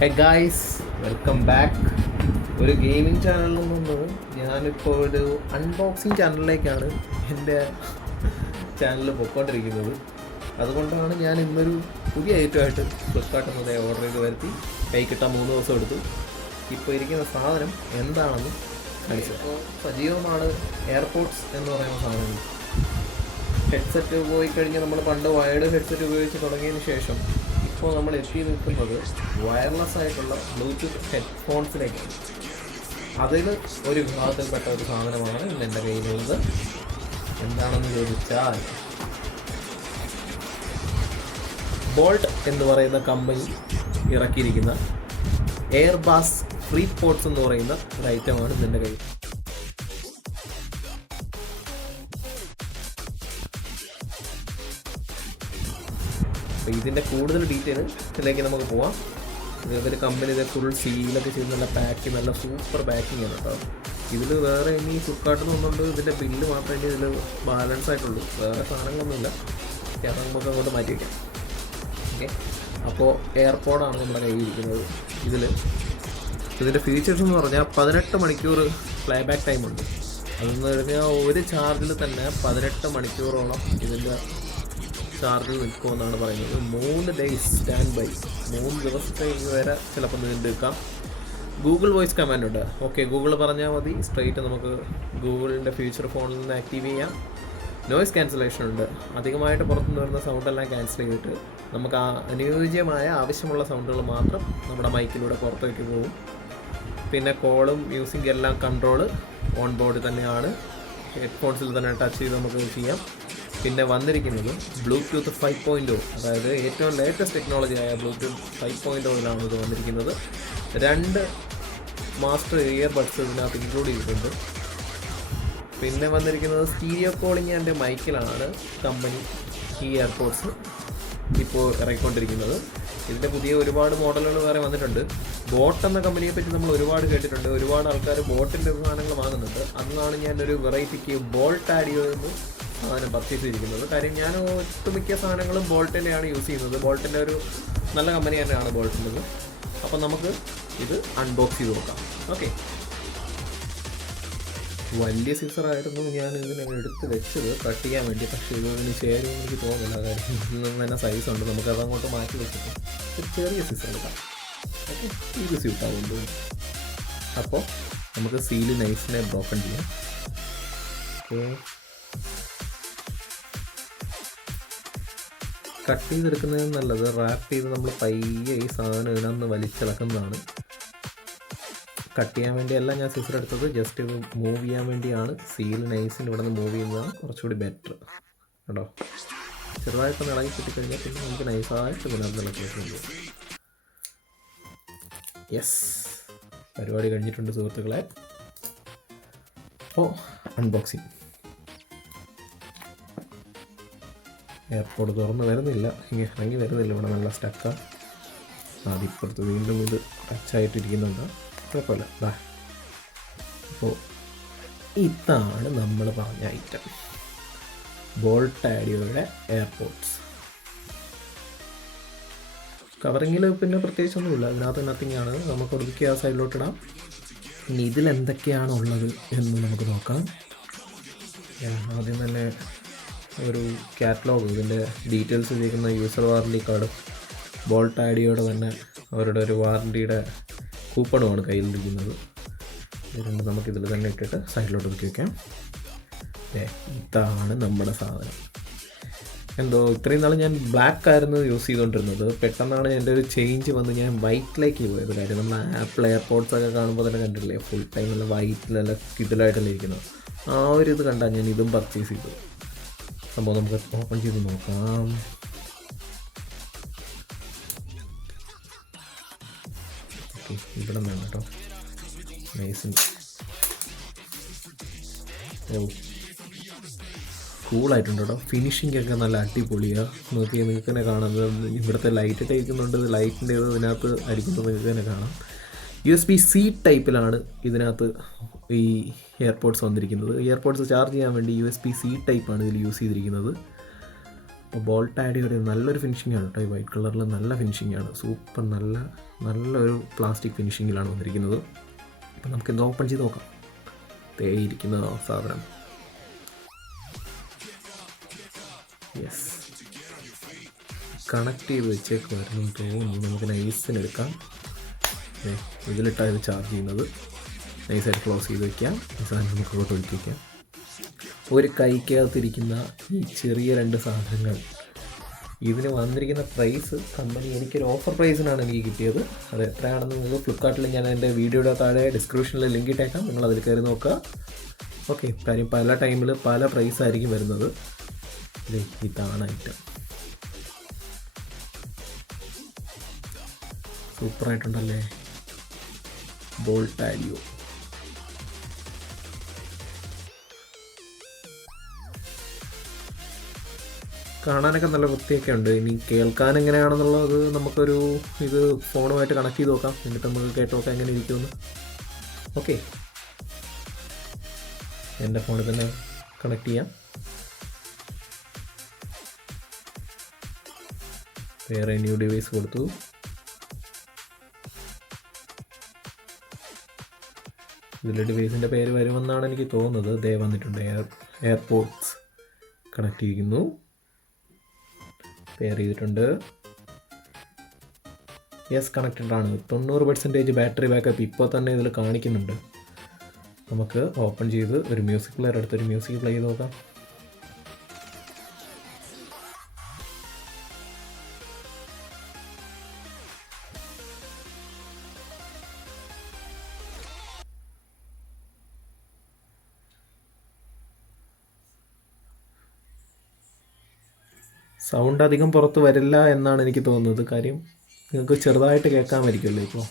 Hey guys, welcome back. ഒരു gaming ചാനലിൽ നിന്ന് ഞാനിപ്പോൾ ഒരു അൺബോക്സിങ് ചാനലിലേക്കാണ് എൻ്റെ ചാനൽ പൊയ്ക്കൊണ്ടിരിക്കുന്നത്. അതുകൊണ്ടാണ് ഞാൻ ഇന്നൊരു പുതിയ ഐറ്റമായിട്ട് ഫ്ലിപ്കാർട്ടിൽ നിന്ന് ഓർഡർ ചെയ്ത് വരുത്തി. കൈ കിട്ടാൻ 3 ദിവസം എടുത്തു. ഇപ്പോൾ ഇരിക്കുന്ന സാധനം എന്താണെന്ന് കാണിച്ചത്. സജീവമാണ് എയർപോഡ്സ് എന്ന് പറയുന്ന സാധനം. ഹെഡ്സെറ്റ് പോയി കഴിഞ്ഞ് നമ്മൾ പണ്ട് വയർഡ് ഹെഡ്സെറ്റ് ഉപയോഗിച്ച് തുടങ്ങിയതിന് ശേഷം ഇപ്പോൾ നമ്മൾ എത്തി നിൽക്കുന്നത് വയർലെസ് ആയിട്ടുള്ള ബ്ലൂടൂത്ത് ഹെഡ്ഫോൺസിലേക്കാണ്. അതിൽ ഒരു വിഭാഗത്തിൽപ്പെട്ട ഒരു സാധനമാണ് ഇന്ന് എൻ്റെ കയ്യിലുള്ളത്. എന്താണെന്ന് ചോദിച്ചാൽ, ബോൾട്ട് എന്ന് പറയുന്ന കമ്പനി ഇറക്കിയിരിക്കുന്ന എയർബാസ് ഫ്ലിപ്കാർട്ട് എന്ന് പറയുന്ന ഒരു ഐറ്റമാണ് ഇതിൻ്റെ കയ്യിൽ. അപ്പോൾ ഇതിൻ്റെ കൂടുതൽ ഡീറ്റെയിൽസിലേക്ക് നമുക്ക് പോവാം. ഇതൊരു കമ്പനി ഇതേ ഫുൾ സീലൊക്കെ ചെയ്ത് നല്ല പാക്കിങ്, നല്ല സൂപ്പർ പാക്കിംഗ് ആണ് കേട്ടോ. ഇതിൽ വേറെ ഇനി ഫ്ലിപ്കാർട്ടിൽ നിന്നുകൊണ്ട് ഇതിൻ്റെ ബില്ല് മാത്രമേ ഇതിൽ ബാലൻസ് ആയിട്ടുള്ളൂ. വേറെ സാധനങ്ങളൊന്നുമില്ല. അത് നമുക്ക് അങ്ങോട്ട് മാറ്റി വയ്ക്കാം. ഓക്കെ, അപ്പോൾ എയർപോഡാണ് നമ്മുടെ കയ്യിൽ ഇരിക്കുന്നത്. ഇതിൻ്റെ ഫീച്ചേഴ്സ് എന്ന് പറഞ്ഞാൽ 18 മണിക്കൂർ പ്ലേ ബാക്ക് ടൈമുണ്ട്. അതെന്ന് പറഞ്ഞാൽ ഒരു ചാർജിൽ തന്നെ 18 മണിക്കൂറോളം ഇതിൻ്റെ ചാർജിൽ നിൽക്കുമെന്നാണ് പറയുന്നത്. 3 ഡേയ്സ് സ്റ്റാൻഡ് ബൈ, 3 ദിവസത്തേക്ക് വരെ ചിലപ്പോൾ നീണ്ടെടുക്കാം. ഗൂഗിൾ വോയിസ് കമാൻഡ് ഉണ്ട്. ഓക്കെ, ഗൂഗിൾ പറഞ്ഞാൽ മതി, സ്ട്രെയിറ്റ് നമുക്ക് ഗൂഗിളിൻ്റെ ഫീച്ചർ ഫോണിൽ നിന്ന് ആക്റ്റീവ് ചെയ്യാം. നോയ്സ് ക്യാൻസലേഷൻ ഉണ്ട്. അധികമായിട്ട് പുറത്തുനിന്ന് വരുന്ന സൗണ്ടെല്ലാം ക്യാൻസൽ ചെയ്തിട്ട് നമുക്ക് അനുയോജ്യമായ ആവശ്യമുള്ള സൗണ്ടുകൾ മാത്രം നമ്മുടെ മൈക്കിലൂടെ പുറത്തേക്ക് പോകും. പിന്നെ കോളും മ്യൂസിക് എല്ലാം കൺട്രോൾ ഓൺ ബോർഡ് തന്നെയാണ്. ഹെഡ്ഫോൺസിൽ തന്നെ ടച്ച് ചെയ്ത് നമുക്ക് ചെയ്യാം. പിന്നെ വന്നിരിക്കുന്നത് ബ്ലൂടൂത്ത് 5.0, അതായത് ഏറ്റവും ലേറ്റസ്റ്റ് ടെക്നോളജിയായ ബ്ലൂടൂത്ത് 5.0ലാണ് ഇത് വന്നിരിക്കുന്നത്. 2 മാസ്റ്റർ ഇയർബഡ്സ് ഇതിനകത്ത് ഇൻക്ലൂഡ് ചെയ്തിട്ടുണ്ട്. പിന്നെ വന്നിരിക്കുന്നത് സ്റ്റീരിയോ കോളിംഗ് ആൻഡ് മൈക്കിലാണ് കമ്പനി ഈ എയർപോഡ്സ് ഇപ്പോൾ ഇറക്കിക്കൊണ്ടിരിക്കുന്നത്. ഇതിൻ്റെ പുതിയ ഒരുപാട് മോഡലുകൾ വേറെ വന്നിട്ടുണ്ട്. ബോട്ട് എന്ന കമ്പനിയെ പറ്റി നമ്മൾ ഒരുപാട് കേട്ടിട്ടുണ്ട്. ഒരുപാട് ആൾക്കാർ ബോട്ടിൻ്റെ സാധനങ്ങൾ വാങ്ങുന്നുണ്ട്. അന്നാണ് ഞാനൊരു വെറൈറ്റിക്ക് ബോൾട്ട് ആഡിയോ എന്ന് സാധനം പർച്ചേസ് ചെയ്തിരിക്കുന്നത്. കാര്യം ഞാൻ ഒട്ടുമിക്ക സാധനങ്ങളും ബോൾട്ടിൻ്റെയാണ് യൂസ് ചെയ്യുന്നത്. ബോൾട്ടിൻ്റെ ഒരു നല്ല കമ്പനി തന്നെയാണ് ബോൾട്ടിൻ്റെത്. അപ്പം നമുക്ക് ഇത് അൺബോക്സ് ചെയ്ത് നോക്കാം. ഓക്കെ, വലിയ സീസറായിരുന്നു ഞാൻ ഇതിനെ എടുത്ത് വെച്ചത് കട്ട് ചെയ്യാൻ വേണ്ടി. പക്ഷേ ഇതിന് ചേരും എനിക്ക് തോന്നില്ല. കാര്യം ഇതിൽ തന്നെ സൈസുണ്ട്. നമുക്കത് അങ്ങോട്ട് മാറ്റി വെച്ചിട്ട് ഒരു ചെറിയ സീസർ എടുക്കാം. ഓക്കെ, ഇത് സ്യൂട്ടാവുള്ളൂ. അപ്പോൾ നമുക്ക് സീല് നൈസിനെ ബ്രോക്കൺ ചെയ്യാം. ഓക്കെ, കട്ട് ചെയ്തെടുക്കുന്നതിന് നല്ലത് റാപ്പ് ചെയ്ത് നമ്മൾ പയ്യെ ഈ സാധനം ഇതിനകത്ത് വലിച്ചിളക്കുന്നതാണ്. കട്ട് ചെയ്യാൻ വേണ്ടിയല്ല ഞാൻ സിസർ എടുത്തത്, ജസ്റ്റ് ഇത് മൂവ് ചെയ്യാൻ വേണ്ടിയാണ്. സീൽ നൈസിന് ഇവിടെ നിന്ന് മൂവ് ചെയ്യുന്നതാണ് കുറച്ചുകൂടി ബെറ്റർ കേട്ടോ. ചെറുതായിട്ടൊന്ന് ഇളകി കിട്ടിക്കഴിഞ്ഞാൽ പിന്നെ നമുക്ക് നൈസായിട്ട് ഇതിനകത്ത് ഇളക്കി. യെസ്, പരിപാടി കഴിഞ്ഞിട്ടുണ്ട് സുഹൃത്തുക്കളെ. അപ്പോൾ അൺബോക്സിങ്. എയർപോർട്ട് തുറന്ന് വരുന്നില്ല, ഇറങ്ങി വരുന്നില്ല. ഇവിടെ നല്ല സ്റ്റക്കാണ്. അതിപ്പുറത്ത് വീണ്ടും ഇത് ടച്ചായിട്ടിരിക്കുന്നുണ്ട്. കുഴപ്പമില്ല. അപ്പോൾ ഇതാണ് നമ്മൾ പറഞ്ഞ ഐറ്റം, ബോൾട്ട് ആഡിയോയുടെ എയർപോഡ്സ്. കവറിങ്ങിൽ പിന്നെ പ്രത്യേകിച്ചൊന്നുമില്ല. ഇതിനകത്ത് നത്തിങ്ങാണ്. നമുക്ക് ഒതുക്കി ആ സൈഡിലോട്ടിടാം. ഇനി ഇതിലെന്തൊക്കെയാണ് ഉള്ളത് എന്ന് നമുക്ക് നോക്കാം. ആദ്യം തന്നെ ഒരു കാറ്റലോഗ്, ഇതിൻ്റെ ഡീറ്റെയിൽസ് ചെയ്യുന്ന യൂസർ വാറണ്ടി കാർഡ്, ബോൾട്ട് ആഡിയോയുടെ തന്നെ അവരുടെ ഒരു വാറണ്ടിയുടെ കൂപ്പണുമാണ് കയ്യിലിരിക്കുന്നത്. ഇത് നമുക്കിതിൽ തന്നെ ഇട്ടിട്ട് സൈഡിലോട്ട് ഒതുക്കി വയ്ക്കാം. ഇതാണ് നമ്മുടെ സാധനം. എന്തോ ഇത്രയും നാൾ ഞാൻ ബ്ലാക്ക് ആയിരുന്നു യൂസ് ചെയ്തുകൊണ്ടിരുന്നത്. പെട്ടെന്നാണ് എൻ്റെ ഒരു ചേഞ്ച് വന്ന് ഞാൻ വൈറ്റിലേക്ക് പോയത്. കാര്യം നമ്മൾ ആപ്പിൾ എയർപോഡ്സ് ഒക്കെ കാണുമ്പോൾ തന്നെ കണ്ടിട്ടില്ലേ, ഫുൾ ടൈം നല്ല വൈറ്റിലല്ല കിഡിലായിട്ടല്ലേ ഇരിക്കുന്നത്. ആ ഒരു ഇത് കണ്ടാൽ ഞാൻ ഇതും പർച്ചേസ് ചെയ്തു. സംഭവം നമുക്ക് ഓപ്പൺ ചെയ്ത് നോക്കാം. ഓക്കെ, ഇവിടെ വേണം കേട്ടോ. നൈസ്, കൂളായിട്ടുണ്ട് കേട്ടോ. ഫിനിഷിംഗ് ഒക്കെ നല്ല അടിപൊളിയാണ്. നോക്കി നിങ്ങൾക്ക് തന്നെ കാണാം. ഇവിടുത്തെ ലൈറ്റ് ഇട്ടേക്കുന്നുണ്ട്. ലൈറ്റിൻ്റെ ഇതിനകത്ത് അടിക്കുമ്പോൾ നിങ്ങൾക്ക് തന്നെ കാണാം. USB-C ടൈപ്പിലാണ് ഇതിനകത്ത് ഈ എയർപോഡ്സ് വന്നിരിക്കുന്നത്. എയർപോഡ്സ് ചാർജ് ചെയ്യാൻ വേണ്ടി USB-C ടൈപ്പാണ് ഇതിൽ യൂസ് ചെയ്തിരിക്കുന്നത്. അപ്പോൾ ബോൾട്ട് ആഡിയോയുടെ നല്ലൊരു ഫിനിഷിംഗ് ആണ് കേട്ടോ. ഈ വൈറ്റ് കളറിൽ നല്ല ഫിനിഷിംഗ് ആണ്, സൂപ്പർ നല്ലൊരു പ്ലാസ്റ്റിക് ഫിനിഷിങ്ങിലാണ് വന്നിരിക്കുന്നത്. അപ്പം നമുക്കിത് ഓപ്പൺ ചെയ്ത് നോക്കാം. ഇരിക്കുന്ന സാധനം യെസ് കണക്ട് ചെയ്ത് വെച്ചേക്കുമായിരുന്നു തോന്നുന്നു. നമുക്ക് നൈസിനെടുക്കാം. ഇതിലിട്ടാണ് ഇത് ചാർജ് ചെയ്യുന്നത്. നൈസായിട്ട് ക്ലോസ് ചെയ്ത് വയ്ക്കാം. ഈ സാധനം നമുക്ക് ഇങ്ങോട്ട് ഒഴുക്കി വയ്ക്കാം. ഒരു കൈക്കകത്തിരിക്കുന്ന ഈ ചെറിയ 2 സാധനങ്ങൾ, ഇതിന് വന്നിരിക്കുന്ന പ്രൈസ് കമ്പനി എനിക്കൊരു ഓഫർ പ്രൈസിനാണ് എനിക്ക് കിട്ടിയത്. അത് എത്രയാണെന്ന് നിങ്ങൾക്ക് ഫ്ലിപ്കാർട്ടിൽ ഞാൻ എൻ്റെ വീഡിയോയുടെ താഴെ ഡിസ്ക്രിപ്ഷനിൽ ലിങ്ക് ഇട്ടേക്കാം, നിങ്ങൾ അതിൽ കയറി നോക്കുക. ഓക്കെ, കാര്യം പല ടൈമിൽ പല പ്രൈസായിരിക്കും വരുന്നത്. ഇതാണ് ഐറ്റം. സൂപ്പറായിട്ടുണ്ടല്ലേ bolt audio. കാണാനൊക്കെ നല്ല വൃത്തിയൊക്കെ ഉണ്ട്. ഇനി കേൾക്കാൻ എങ്ങനെയാണെന്നുള്ളത് നമുക്കൊരു ഇത് ഫോണുമായിട്ട് കണക്ട് ചെയ്ത് നോക്കാം. എന്നിട്ട് നമുക്ക് കേട്ട് നോക്കാം എങ്ങനെ ഇരിക്കുമെന്ന്. ഓക്കെ, എൻ്റെ ഫോണിൽ തന്നെ കണക്ട് ചെയ്യാം. വേറെ ന്യൂ ഡിവൈസ് കൊടുത്തു. ഇതിൽ ഡിവൈസിൻ്റെ പേര് വരുമെന്നാണ് എനിക്ക് തോന്നുന്നത്. ദേ വന്നിട്ടുണ്ട്, എയർപോഡ്സ് കണക്ട് ചെയ്യുന്നു, പെയർ ചെയ്തിട്ടുണ്ട്. യെസ്, കണക്റ്റഡ് ആണ്. 90% ബാറ്ററി ബാക്കപ്പ് ഇപ്പോൾ തന്നെ ഇതിൽ കാണിക്കുന്നുണ്ട്. നമുക്ക് ഓപ്പൺ ചെയ്ത് ഒരു മ്യൂസിക് പ്ലെയർ എടുത്തൊരു മ്യൂസിക് പ്ലേ ചെയ്ത് നോക്കാം. സൗണ്ട് അധികം പുറത്ത് വരില്ല എന്നാണ് എനിക്ക് തോന്നുന്നത്. കാര്യം നിങ്ങൾക്ക് ചെറുതായിട്ട് കേൾക്കാമായിരിക്കുമല്ലോ ഇപ്പോൾ.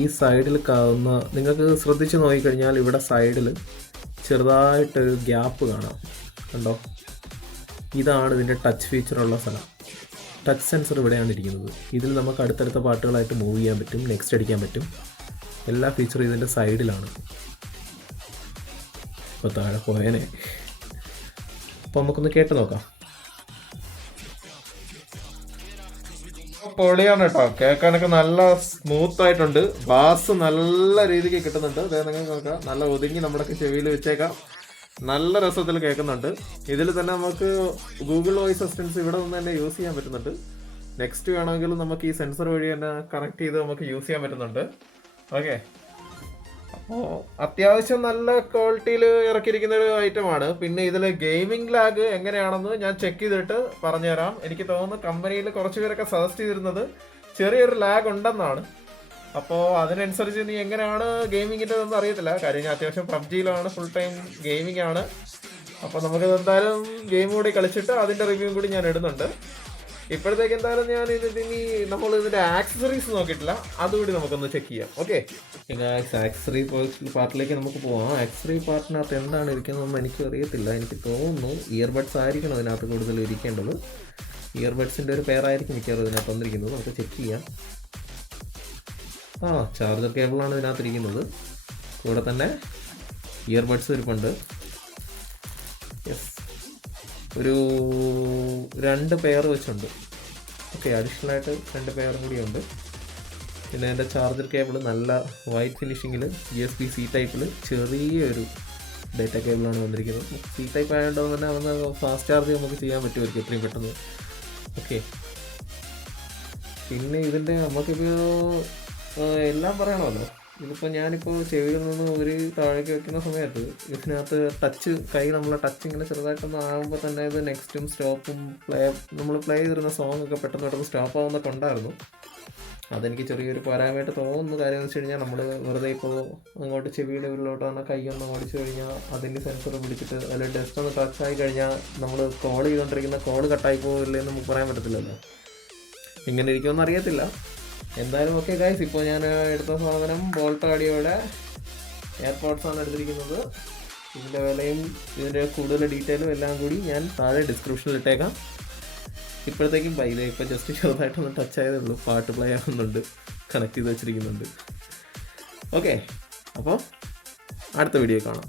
ഈ സൈഡിൽ കാണുന്ന, നിങ്ങൾക്ക് ശ്രദ്ധിച്ച് നോക്കിക്കഴിഞ്ഞാൽ ഇവിടെ സൈഡിൽ ചെറുതായിട്ടൊരു ഗ്യാപ്പ് കാണാം, കണ്ടോ? ഇതാണ് ഇതിൻ്റെ ടച്ച് ഫീച്ചറുള്ള സ്ഥലം. ടച്ച് സെൻസർ ഇവിടെയാണ് ഇരിക്കുന്നത്. ഇതിൽ നമുക്ക് അടുത്തടുത്ത പാട്ടുകളായിട്ട് മൂവ് ചെയ്യാൻ പറ്റും, നെക്സ്റ്റ് അടിക്കാൻ പറ്റും. എല്ലാ ഫീച്ചറും ഇതിൻ്റെ സൈഡിലാണ്. ഇപ്പോൾ താഴെ പോയനെ. അപ്പോൾ നമുക്കൊന്ന് കേട്ട് നോക്കാം. പൊളിയാണ് കേട്ടോ, കേൾക്കാനൊക്കെ നല്ല സ്മൂത്ത് ആയിട്ടുണ്ട്. ബാസ് നല്ല രീതിക്ക് കിട്ടുന്നുണ്ട്. അതായത് നിങ്ങൾക്ക് നോക്കാം, നല്ല ഒതുങ്ങി നമ്മുടെയൊക്കെ ചെവിയിൽ വെച്ചേക്കാം. നല്ല രസത്തിൽ കേൾക്കുന്നുണ്ട്. ഇതിൽ തന്നെ നമുക്ക് ഗൂഗിൾ വോയിസ് അസിസ്റ്റൻസ് ഇവിടെ നിന്ന് തന്നെ യൂസ് ചെയ്യാൻ പറ്റുന്നുണ്ട്. നെക്സ്റ്റ് വേണമെങ്കിൽ നമുക്ക് ഈ സെൻസർ വഴി തന്നെ കണക്ട് ചെയ്ത് നമുക്ക് യൂസ് ചെയ്യാൻ പറ്റുന്നുണ്ട്. ഓക്കെ, അപ്പോൾ അത്യാവശ്യം നല്ല ക്വാളിറ്റിയിൽ ഇറക്കിയിരിക്കുന്ന ഒരു ഐറ്റമാണ്. പിന്നെ ഇതിൽ ഗെയിമിംഗ് ലാഗ് എങ്ങനെയാണെന്ന് ഞാൻ ചെക്ക് ചെയ്തിട്ട് പറഞ്ഞുതരാം. എനിക്ക് തോന്നുന്നു കമ്പനിയിൽ കുറച്ച് പേരൊക്കെ സജസ്റ്റ് ചെയ്തിരുന്നത് ചെറിയൊരു ലാഗ് ഉണ്ടെന്നാണ്. അപ്പോൾ അതിനനുസരിച്ച് നീ എങ്ങനെയാണ് ഗെയിമിങ്ങിൻ്റെ ഒന്നും അറിയത്തില്ല. കാര്യം ഞാൻ അത്യാവശ്യം പബ്ജിയിലാണ്, ഫുൾ ടൈം ഗെയിമിംഗ് ആണ്. അപ്പോൾ നമുക്കിത് എന്തായാലും ഗെയിം കൂടി കളിച്ചിട്ട് അതിൻ്റെ റിവ്യൂ കൂടി ഞാൻ ഇടുന്നുണ്ട്. ഇപ്പോഴത്തേക്ക് എന്തായാലും ഞാൻ ഇനി നമ്മൾ ഇതിൻ്റെ ആക്സസറീസ് നോക്കിയിട്ടില്ല, അതുകൂടി നമുക്കൊന്ന് ചെക്ക് ചെയ്യാം. ഓക്കെ, ആക്സസറി പാർട്ടിലേക്ക് നമുക്ക് പോവാം. ആക്സസറി പാർട്ടിനകത്ത് എന്താണ് ഇരിക്കുന്നതെന്ന് എനിക്ക് അറിയത്തില്ല. എനിക്ക് തോന്നുന്നു ഇയർബഡ്സ് ആയിരിക്കണം അതിനകത്ത് കൂടുതൽ ഇരിക്കേണ്ടത്. ഇയർബഡ്സിൻ്റെ ഒരു പെയറായിരിക്കും മിക്കവാറും ഇതിനകത്ത് വന്നിരിക്കുന്നത്. നമുക്ക് ചെക്ക് ചെയ്യാം. ചാർജർ കേബിളാണ് ഇതിനകത്തിരിക്കുന്നത്. കൂടെ തന്നെ ഇയർബഡ്സ് ഇരിപ്പുണ്ട്. യെസ്, ഒരു 2 പെയർ വെച്ചുണ്ട്. ഓക്കെ, അഡീഷണലായിട്ട് 2 പെയറും കൂടിയുണ്ട്. പിന്നെ എൻ്റെ ചാർജർ കേബിൾ നല്ല വൈറ്റ് ഫിനിഷിങ്ങിൽ USB-C ടൈപ്പിൽ ചെറിയൊരു ഡേറ്റ കേബിളാണ് വന്നിരിക്കുന്നത്. C ടൈപ്പ് ആയതുകൊണ്ട് തന്നെ വന്ന് ഫാസ്റ്റ് ചാർജ് നമുക്ക് ചെയ്യാൻ പറ്റുമായിരിക്കും എത്രയും പെട്ടെന്ന്. ഓക്കെ, പിന്നെ ഇതിൻ്റെ നമുക്കിപ്പോൾ എല്ലാം പറയണമല്ലോ. ഇതിപ്പോൾ ഞാനിപ്പോൾ ചെവിയിൽ നിന്ന് ഒരു താഴേക്ക് വെക്കുന്ന സമയത്ത് ഇതിനകത്ത് ടച്ച് നമ്മളെ ടച്ച് ഇങ്ങനെ ചെറുതായിട്ടൊന്ന് ആകുമ്പോൾ തന്നെ ഇത് നെക്സ്റ്റും സ്റ്റോപ്പും നമ്മൾ പ്ലേ ചെയ്തിരുന്ന സോങ് ഒക്കെ പെട്ടെന്ന് സ്റ്റോപ്പ് ആവുന്നൊക്കെ ഉണ്ടായിരുന്നു. അതെനിക്ക് ചെറിയൊരു പോരായ്മയായിട്ട് തോന്നുന്ന കാര്യം എന്ന് വെച്ച് കഴിഞ്ഞാൽ നമ്മൾ വെറുതെ ഇപ്പോൾ അങ്ങോട്ട് ചെവിയുടെ ഉള്ളിലോട്ട് വന്ന കൈയൊന്ന് ഓടിച്ചു കഴിഞ്ഞാൽ അതിൻ്റെ സെൻസർ പിടിച്ചിട്ട് അതിൽ ഡസ്റ്റ് ഒന്ന് ടച്ച് ആയി കഴിഞ്ഞാൽ നമ്മൾ കോൾ ചെയ്തുകൊണ്ടിരിക്കുന്ന കോൾ കട്ടായി പോകില്ലെന്ന് നമുക്ക് പറയാൻ പറ്റത്തില്ലല്ലോ. എങ്ങനെ ഇരിക്കുമെന്ന് അറിയത്തില്ല. എന്തായാലും ഓക്കെ ഗൈസ്, ഇപ്പോൾ ഞാൻ എടുത്ത സാധനം ബോൾട്ട് ആഡിയോയുടെ എയർപോഡ്സ് ആണ് എടുത്തിരിക്കുന്നത്. ഇതിൻ്റെ വിലയും ഇതിൻ്റെ കൂടുതൽ ഡീറ്റെയിലും എല്ലാം കൂടി ഞാൻ താഴെ ഡിസ്ക്രിപ്ഷനിൽ ഇട്ടേക്കാം. ഇപ്പോഴത്തേക്കും ബൈ ഇപ്പോൾ ജസ്റ്റ് ചെറുതായിട്ടൊന്ന് ടച്ച് ആയതേ ഉള്ളൂ. പാട്ട് പ്ലേ ആവുന്നുണ്ട്, കണക്ട് ചെയ്ത് വെച്ചിരിക്കുന്നുണ്ട്. ഓക്കെ, അപ്പോൾ അടുത്ത വീഡിയോ കാണാം.